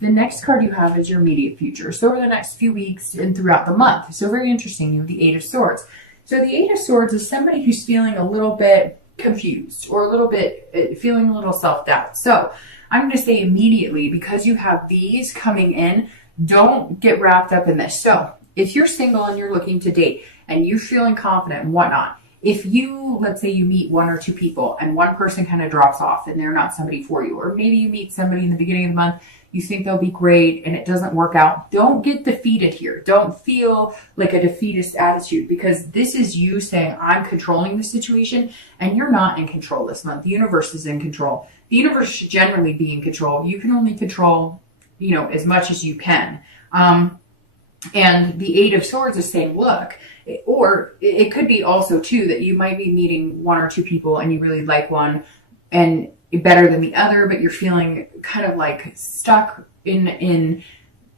the next card you have is your immediate future. So over the next few weeks and throughout the month. So very interesting. You have the Eight of Swords. So the Eight of Swords is somebody who's feeling a little bit confused or a little bit feeling a little self-doubt. So I'm going to say immediately, because you have these coming in, don't get wrapped up in this. So if you're single and you're looking to date and you're feeling confident and whatnot, if you, let's say you meet one or two people and one person kind of drops off and they're not somebody for you, or maybe you meet somebody in the beginning of the month, you think they'll be great and it doesn't work out, don't get defeated here. Don't feel like a defeatist attitude, because this is you saying, I'm controlling the situation, and you're not in control this month. The universe is in control. The universe should generally be in control. You can only control, as much as you can. And the Eight of Swords is saying, look, or it could be also too that you might be meeting one or two people and you really like one and better than the other, but you're feeling kind of like stuck in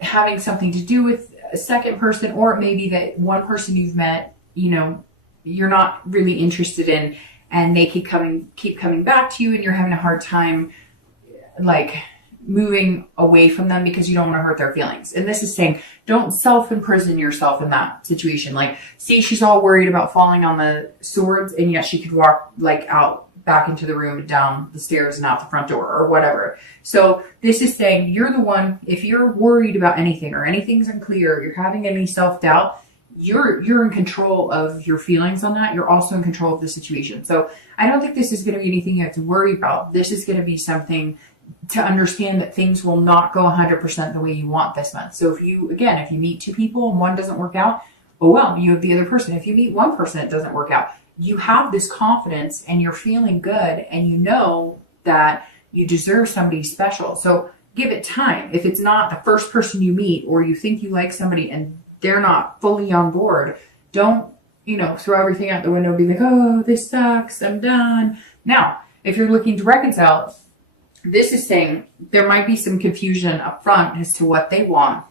having something to do with a second person, or it may be that one person you've met, you're not really interested in, and they keep coming back to you, and you're having a hard time like moving away from them because you don't want to hurt their feelings. And this is saying, don't self-imprison yourself in that situation. Like, see, she's all worried about falling on the swords, and yet she could walk like out back into the room and down the stairs and out the front door or whatever. So this is saying, you're the one, if you're worried about anything or anything's unclear, or you're having any self-doubt, you're in control of your feelings on that. You're also in control of the situation. So I don't think this is going to be anything you have to worry about. This is going to be something to understand that things will not go 100% the way you want this month. So if you meet two people and one doesn't work out, oh well, you have the other person. If you meet one person, it doesn't work out. You have this confidence and you're feeling good, and you know that you deserve somebody special. So give it time. If it's not the first person you meet, or you think you like somebody and they're not fully on board, don't, throw everything out the window and be like, oh, this sucks, I'm done. Now, if you're looking to reconcile, this is saying there might be some confusion up front as to what they want.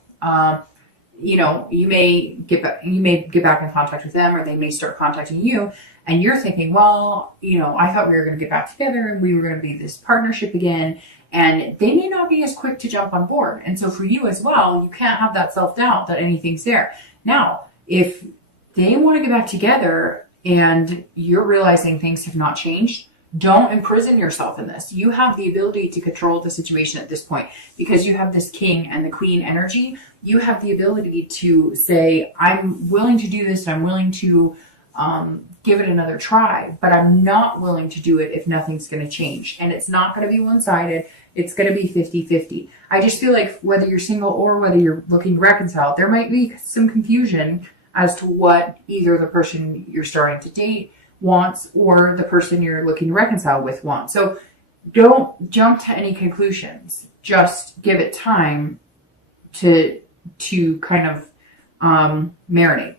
You may get back in contact with them, or they may start contacting you, and you're thinking, well, I thought we were going to get back together and we were going to be this partnership again, and they may not be as quick to jump on board. And so for you as well, you can't have that self-doubt that anything's there. Now, if they want to get back together and you're realizing things have not changed, don't imprison yourself in this. You have the ability to control the situation at this point, because you have this King and the Queen energy. You have the ability to say, I'm willing to do this, and I'm willing to give it another try, but I'm not willing to do it if nothing's going to change. And it's not going to be one-sided. It's going to be 50-50. I just feel like whether you're single or whether you're looking to reconcile, there might be some confusion as to what either the person you're starting to date wants or the person you're looking to reconcile with wants. So don't jump to any conclusions. Just give it time to kind of marinate.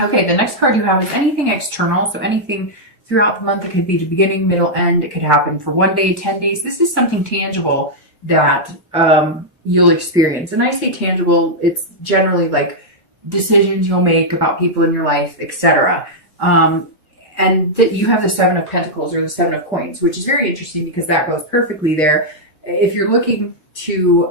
Okay, the next card you have is anything external. So anything throughout the month. It could be the beginning, middle, end. It could happen for 1 day, 10 days. This is something tangible that you'll experience. And I say tangible, it's generally like decisions you'll make about people in your life, etc. And that you have the Seven of Pentacles or the Seven of Coins, which is very interesting because that goes perfectly there. If you're looking to,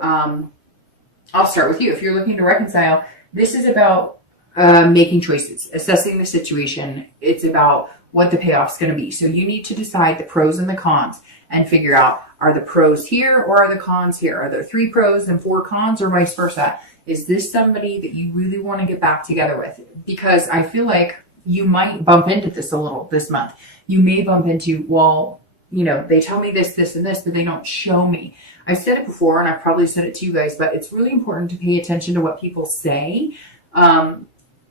I'll start with you. If you're looking to reconcile, this is about making choices, assessing the situation. It's about what the payoff's going to be. So you need to decide the pros and the cons and figure out, are the pros here or are the cons here? Are there 3 pros and 4 cons, or vice versa? Is this somebody that you really want to get back together with? Because I feel like you might bump into this a little this month. You may bump into, well, you know, they tell me this, this, and this, but they don't show me. I've said it before, and I've probably said it to you guys, but it's really important to pay attention to what people say,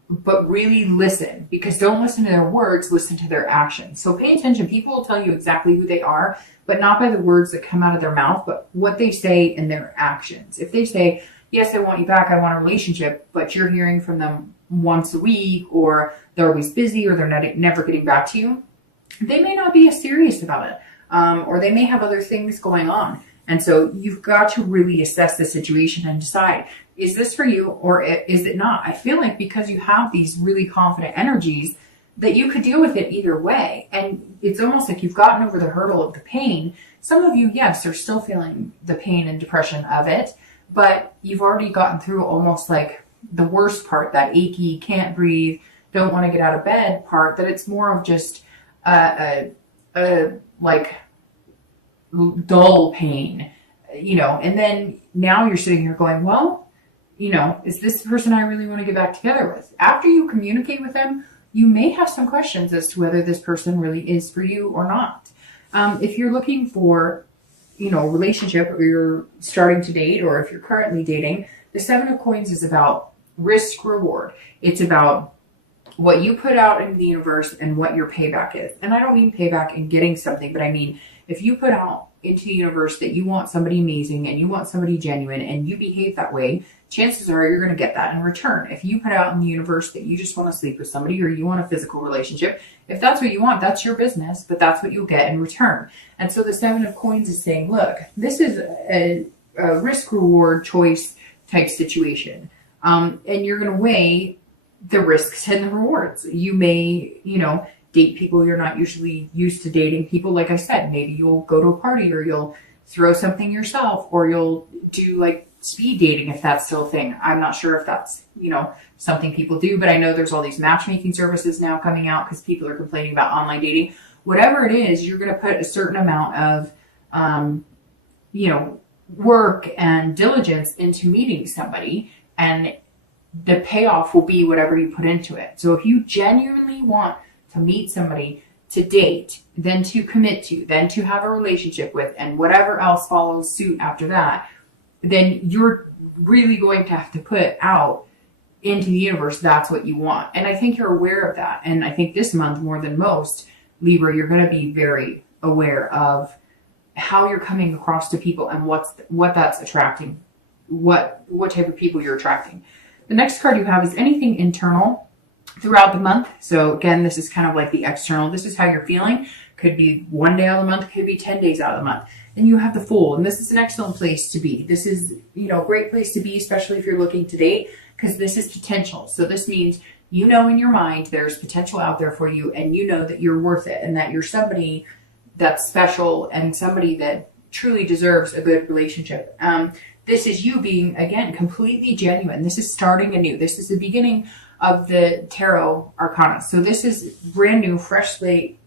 but really listen, because don't listen to their words, listen to their actions. So pay attention. People will tell you exactly who they are, but not by the words that come out of their mouth, but what they say in their actions. If they say, yes, I want you back, I want a relationship, but you're hearing from them once a week, or they're always busy, or they're never getting back to you, they may not be as serious about it, or they may have other things going on. And so you've got to really assess the situation and decide, is this for you or is it not? I feel like because you have these really confident energies that you could deal with it either way. And it's almost like you've gotten over the hurdle of the pain. Some of you, yes, are still feeling the pain and depression of it, but you've already gotten through almost like the worst part, that achy, can't breathe, don't want to get out of bed part, that it's more of just like dull pain, and then now you're sitting here going, well, is this the person I really want to get back together with? After you communicate with them, you may have some questions as to whether this person really is for you or not. If you're looking for, a relationship, or you're starting to date, or if you're currently dating, the Seven of Coins is about risk reward. It's about what you put out into the universe and what your payback is. And I don't mean payback in getting something, but I mean, if you put out into the universe that you want somebody amazing and you want somebody genuine and you behave that way, chances are you're going to get that in return. If you put out in the universe that you just want to sleep with somebody or you want a physical relationship, if that's what you want, that's your business, but that's what you'll get in return. And so the Seven of Coins is saying, look, this is a risk reward choice type situation. And you're going to weigh the risks and the rewards. You may, date people you're not usually used to dating. People, like I said, maybe you'll go to a party, or you'll throw something yourself, or you'll do like speed dating if that's still a thing. I'm not sure if that's, something people do, but I know there's all these matchmaking services now coming out because people are complaining about online dating. Whatever it is, you're going to put a certain amount of, work and diligence into meeting somebody, and the payoff will be whatever you put into it. So if you genuinely want to meet somebody, to date, then to commit to, then to have a relationship with, and whatever else follows suit after that, then you're really going to have to put out into the universe that's what you want. And I think you're aware of that. And I think this month, more than most, Libra, you're going to be very aware of how you're coming across to people and what that's attracting, what type of people you're attracting. The next card you have is anything internal throughout the month. So again, this is kind of like the external. This is how you're feeling. Could be 1 day out of the month, could be 10 days out of the month. And you have the Fool, and this is an excellent place to be. This is, a great place to be, especially if you're looking to date, because this is potential. So this means, in your mind, there's potential out there for you, and you know that you're worth it, and that you're somebody that's special and somebody that truly deserves a good relationship. This is you being, again, completely genuine. This is starting anew. This is the beginning of the tarot arcana. So this is brand new, fresh slate,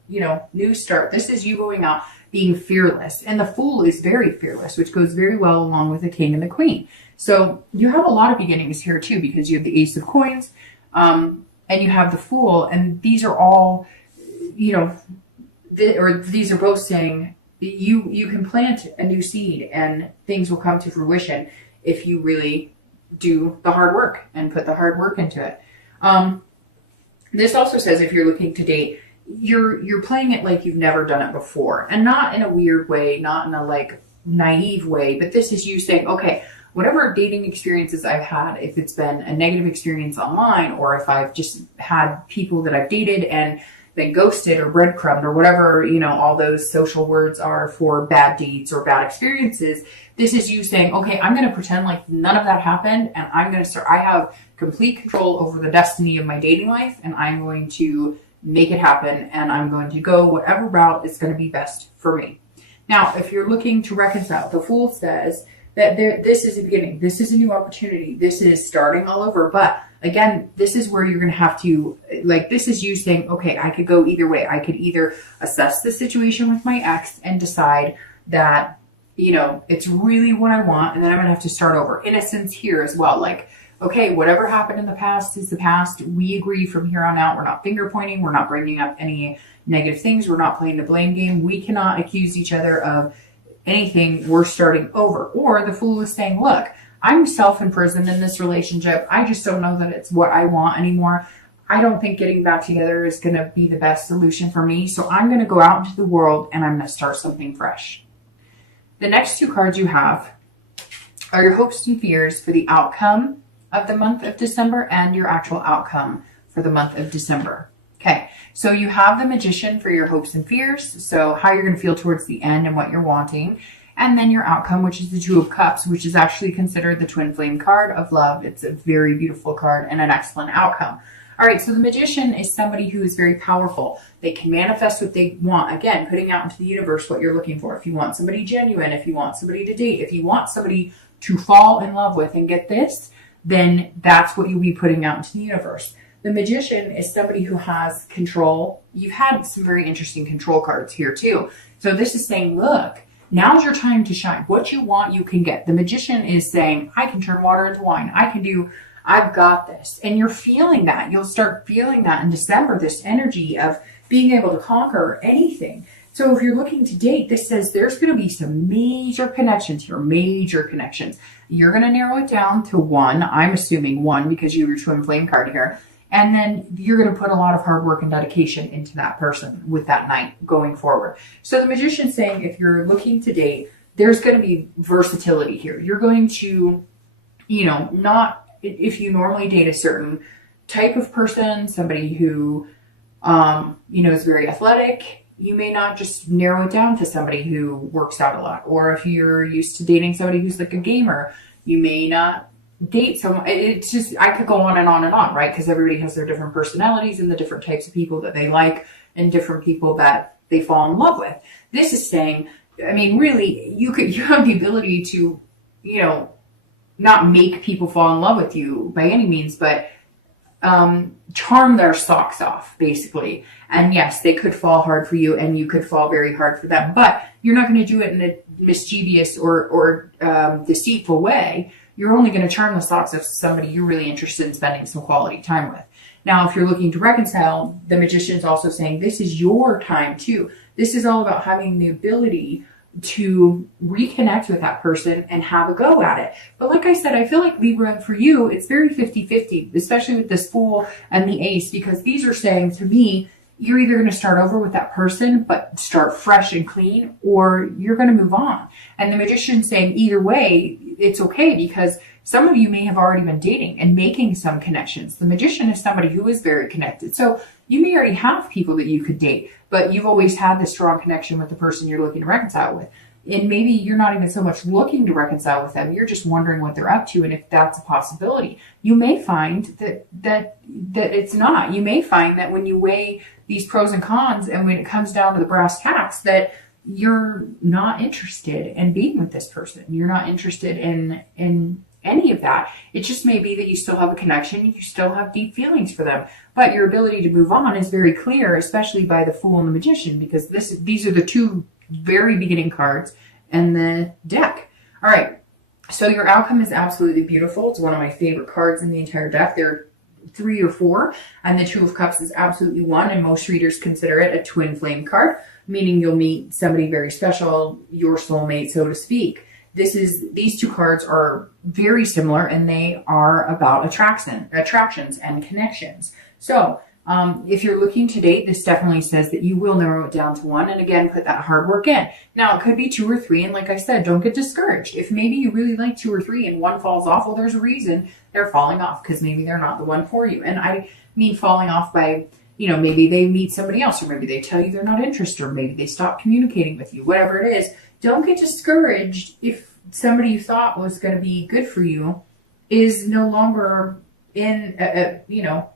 new start. This is you going out being fearless. And the Fool is very fearless, which goes very well along with the King and the Queen. So you have a lot of beginnings here too, because you have the Ace of Coins, and you have the Fool. And these are all, these are both saying you can plant a new seed and things will come to fruition if you really do the hard work and put the hard work into it. This also says if you're looking to date, you're playing it like you've never done it before, and not in a weird way, not in a like naive way, but this is you saying, okay, whatever dating experiences I've had, if it's been a negative experience online, or if I've just had people that I've dated and then ghosted or breadcrumbed or whatever, all those social words are for bad dates or bad experiences. This is you saying, okay, I'm going to pretend like none of that happened, and I'm going to start, I have complete control over the destiny of my dating life, and I'm going to make it happen, and I'm going to go whatever route is going to be best for me. Now, if you're looking to reconcile, the Fool says that this is a beginning. This is a new opportunity. This is starting all over. But again, this is where you're going to have to, this is you saying, okay, I could go either way. I could either assess the situation with my ex and decide that, it's really what I want, and then I'm going to have to start over. Innocence here as well. Okay, whatever happened in the past is the past. We agree from here on out. We're not finger pointing. We're not bringing up any negative things. We're not playing the blame game. We cannot accuse each other of anything. We're starting over. Or the Fool is saying, look, I'm self-imprisoned in this relationship. I just don't know that it's what I want anymore. I don't think getting back together is going to be the best solution for me. So I'm going to go out into the world and I'm going to start something fresh. The next two cards you have are your hopes and fears for the outcome of the month of December and your actual outcome for the month of December. Okay, so you have the Magician for your hopes and fears, so how you're going to feel towards the end and what you're wanting, and then your outcome, which is the Two of Cups, which is actually considered the twin flame card of love. It's a very beautiful card and an excellent outcome. All right, so the Magician is somebody who is very powerful. They can manifest what they want. Again, putting out into the universe what you're looking for. If you want somebody genuine, if you want somebody to date, if you want somebody to fall in love with and get this, then that's what you'll be putting out into the universe. The Magician is somebody who has control. You've had some very interesting control cards here too. So this is saying, look, now's your time to shine. What you want, you can get. The Magician is saying, I can turn water into wine. I've got this. And you're feeling that. You'll start feeling that in December, this energy of being able to conquer anything. So if you're looking to date, this says there's going to be some major connections here, major connections. You're going to narrow it down to one. I'm assuming one because you have your twin flame card here. And then you're going to put a lot of hard work and dedication into that person with that night going forward. So the Magician's saying if you're looking to date, there's going to be versatility here. You're going to, not, if you normally date a certain type of person, somebody who, is very athletic, you may not just narrow it down to somebody who works out a lot. Or if you're used to dating somebody who's like a gamer, you may not date someone. It's just, I could go on and on and on, right? Because everybody has their different personalities and the different types of people that they like and different people that they fall in love with. This is saying, I mean, really, you have the ability to, not make people fall in love with you by any means, but charm their socks off, basically. And yes, they could fall hard for you and you could fall very hard for them, but you're not going to do it in a mischievous or deceitful way. You're only going to charm the socks of somebody you're really interested in spending some quality time with. Now, if you're looking to reconcile, the Magician's also saying this is your time too. This is all about having the ability to reconnect with that person and have a go at it. But like I said, I feel like Libra, for you, it's very 50-50, especially with this Fool and the Ace, because these are saying to me, you're either going to start over with that person, but start fresh and clean, or you're going to move on. And the Magician's saying either way, it's okay, because some of you may have already been dating and making some connections. The Magician is somebody who is very connected. So you may already have people that you could date, but you've always had this strong connection with the person you're looking to reconcile with. And maybe you're not even so much looking to reconcile with them. You're just wondering what they're up to and if that's a possibility. You may find that it's not. You may find that when you weigh these pros and cons and when it comes down to the brass tacks, that you're not interested in being with this person. You're not interested in any of that. It just may be that you still have a connection. You still have deep feelings for them. But your ability to move on is very clear, especially by the Fool and the Magician, because these are the two very beginning cards in the deck. All right. So your outcome is absolutely beautiful. It's one of my favorite cards in the entire deck. There are 3 or 4, and the Two of Cups is absolutely 1, and most readers consider it a twin flame card, meaning you'll meet somebody very special, your soulmate, so to speak. These two cards are very similar, and they are about attractions and connections. So if you're looking to date, this definitely says that you will narrow it down to 1, and again, put that hard work in. Now, it could be 2 or 3, and like I said, don't get discouraged. If maybe you really like 2 or 3 and one falls off, well, there's a reason they're falling off, because maybe they're not the one for you. And I mean falling off by, maybe they meet somebody else, or maybe they tell you they're not interested, or maybe they stop communicating with you, whatever it is. Don't get discouraged if somebody you thought was going to be good for you is no longer in an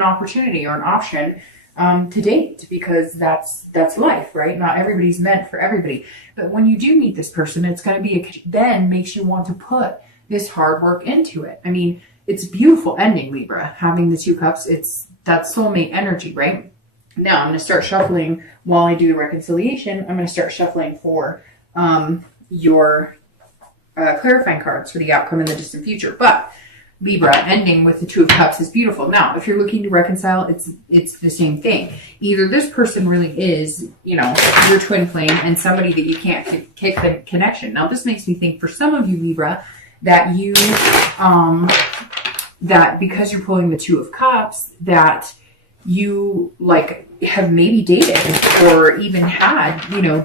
opportunity or an option to date, because that's life, right? Not everybody's meant for everybody. But when you do meet this person, it's going to be then makes you want to put this hard work into it. I mean, it's a beautiful ending, Libra, having the 2 cups. It's that soulmate energy, right? Now I'm going to start shuffling while I do the reconciliation. I'm going to start shuffling for your clarifying cards for the outcome in the distant future. But Libra ending with the 2 of Cups is beautiful. Now, if you're looking to reconcile, it's the same thing. Either this person really is, your twin flame and somebody that you can't kick the connection. Now, this makes me think for some of you, Libra, that you, that because you're pulling the 2 of Cups, that you have maybe dated or even had,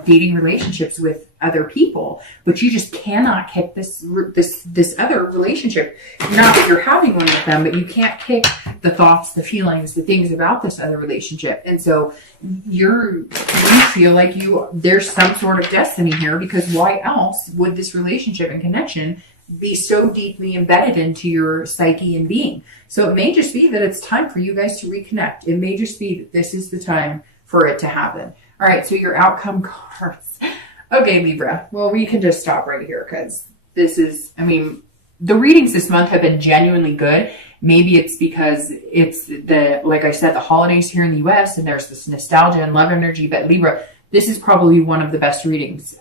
dating relationships with other people, but you just cannot kick this other relationship. Not that you're having one with them, but you can't kick the thoughts, the feelings, the things about this other relationship. And so you feel like there's some sort of destiny here, because why else would this relationship and connection be so deeply embedded into your psyche and being? So it may just be that it's time for you guys to reconnect. It may just be that this is the time for it to happen. All right, so your outcome cards. Okay, Libra. Well, we can just stop right here, because This is, I mean, the readings this month have been genuinely good. Maybe it's because it's the, like I said, the holidays here in the US and there's this nostalgia and love energy, but Libra, this is probably one of the best readings.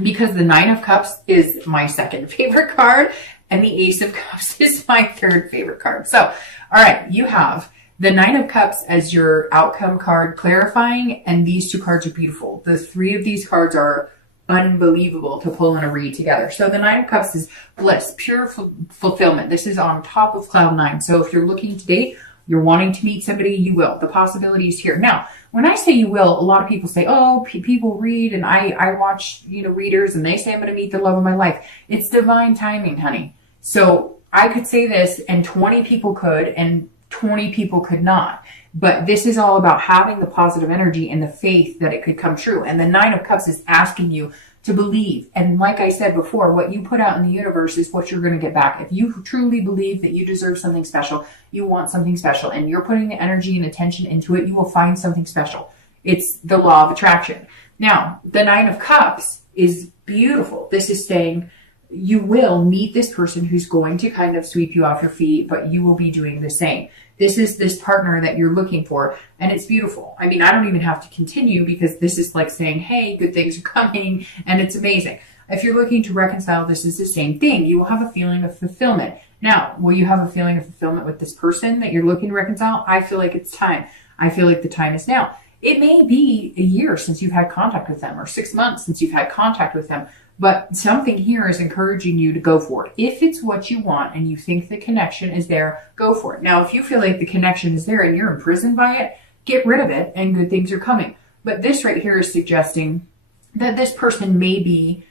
Because the Nine of Cups is my second favorite card and the Ace of Cups is my third favorite card. So, all right, you have the Nine of Cups as your outcome card clarifying, and these two cards are beautiful. The three of these cards are unbelievable to pull in a read together. So the Nine of Cups is bliss, pure fulfillment. This is on top of cloud nine. So if you're looking to date, you're wanting to meet somebody, you will. The possibility is here. Now, when I say you will, a lot of people say, oh, people read, and I watch, readers, and they say I'm going to meet the love of my life. It's divine timing, honey. So I could say this, and 20 people could, and 20 people could not. But this is all about having the positive energy and the faith that it could come true. And the Nine of Cups is asking you to believe. And like I said before, what you put out in the universe is what you're going to get back. If you truly believe that you deserve something special, you want something special, and you're putting the energy and attention into it, you will find something special. It's the law of attraction. Now, the Nine of Cups is beautiful. This is saying you will meet this person who's going to kind of sweep you off your feet, but you will be doing the same. This is this partner that you're looking for, and it's beautiful. I mean, I don't even have to continue because this is like saying, hey, good things are coming, and it's amazing. If you're looking to reconcile, this is the same thing. You will have a feeling of fulfillment. Now, will you have a feeling of fulfillment with this person that you're looking to reconcile? I feel like it's time. I feel like the time is now. It may be a year since you've had contact with them, or 6 months since you've had contact with them, but something here is encouraging you to go for it. If it's what you want and you think the connection is there, go for it. Now, if you feel like the connection is there and you're imprisoned by it, get rid of it and good things are coming. But this right here is suggesting that this person may be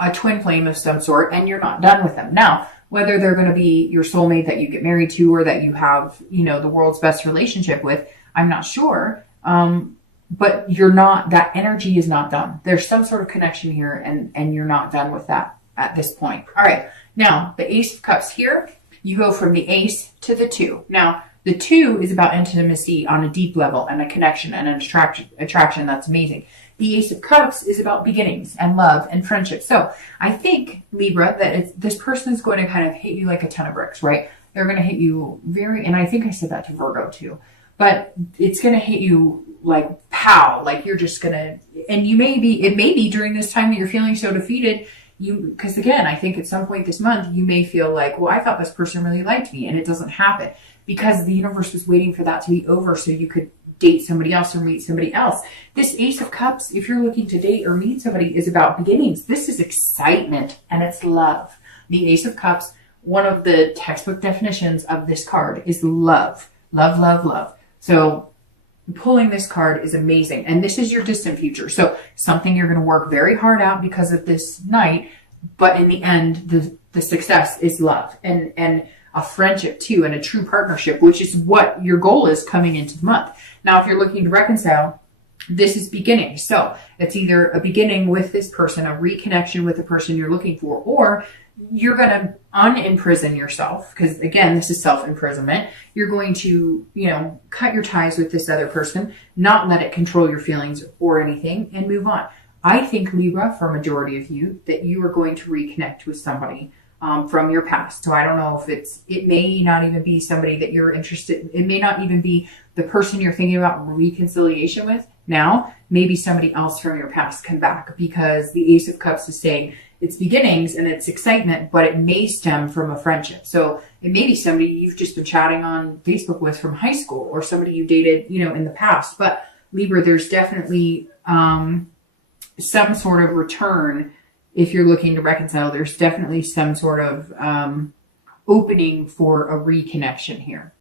a twin flame of some sort and you're not done with them. Now, whether they're going to be your soulmate that you get married to or that you have, the world's best relationship with, I'm not sure. But you're not, that energy is not done. There's some sort of connection here and you're not done with that at this point. All right. Now, the Ace of Cups here, you go from the Ace to the Two. Now, the Two is about intimacy on a deep level and a connection and an attraction that's amazing. The Ace of Cups is about beginnings and love and friendship. So I think, Libra, that this person is going to kind of hit you like a ton of bricks, right? They're going to hit you and I think I said that to Virgo too, but it's going to hit you like pow, like you're just gonna, and it may be during this time that you're feeling so defeated, because again, I think at some point this month, you may feel like, well, I thought this person really liked me, and it doesn't happen because the universe was waiting for that to be over so you could date somebody else or meet somebody else. This Ace of Cups, if you're looking to date or meet somebody, is about beginnings. This is excitement and it's love. The Ace of Cups, one of the textbook definitions of this card is love. Love, love, love. So pulling this card is amazing. And this is your distant future. So something you're going to work very hard out because of this night. But in the end, the success is love and a friendship too, and a true partnership, which is what your goal is coming into the month. Now, if you're looking to reconcile, this is beginning. So it's either a beginning with this person, a reconnection with the person you're looking for, or you're going to unimprison yourself, because again, this is self-imprisonment. You're going to, cut your ties with this other person, not let it control your feelings or anything, and move on. I think, Libra, for a majority of you, that you are going to reconnect with somebody from your past. So I don't know if it may not even be somebody that you're interested in. It may not even be the person you're thinking about reconciliation with now. Maybe somebody else from your past come back, because the Ace of Cups is saying it's beginnings and it's excitement, but it may stem from a friendship. So it may be somebody you've just been chatting on Facebook with from high school, or somebody you dated, in the past. But Libra, there's definitely some sort of return. If you're looking to reconcile, there's definitely some sort of opening for a reconnection here.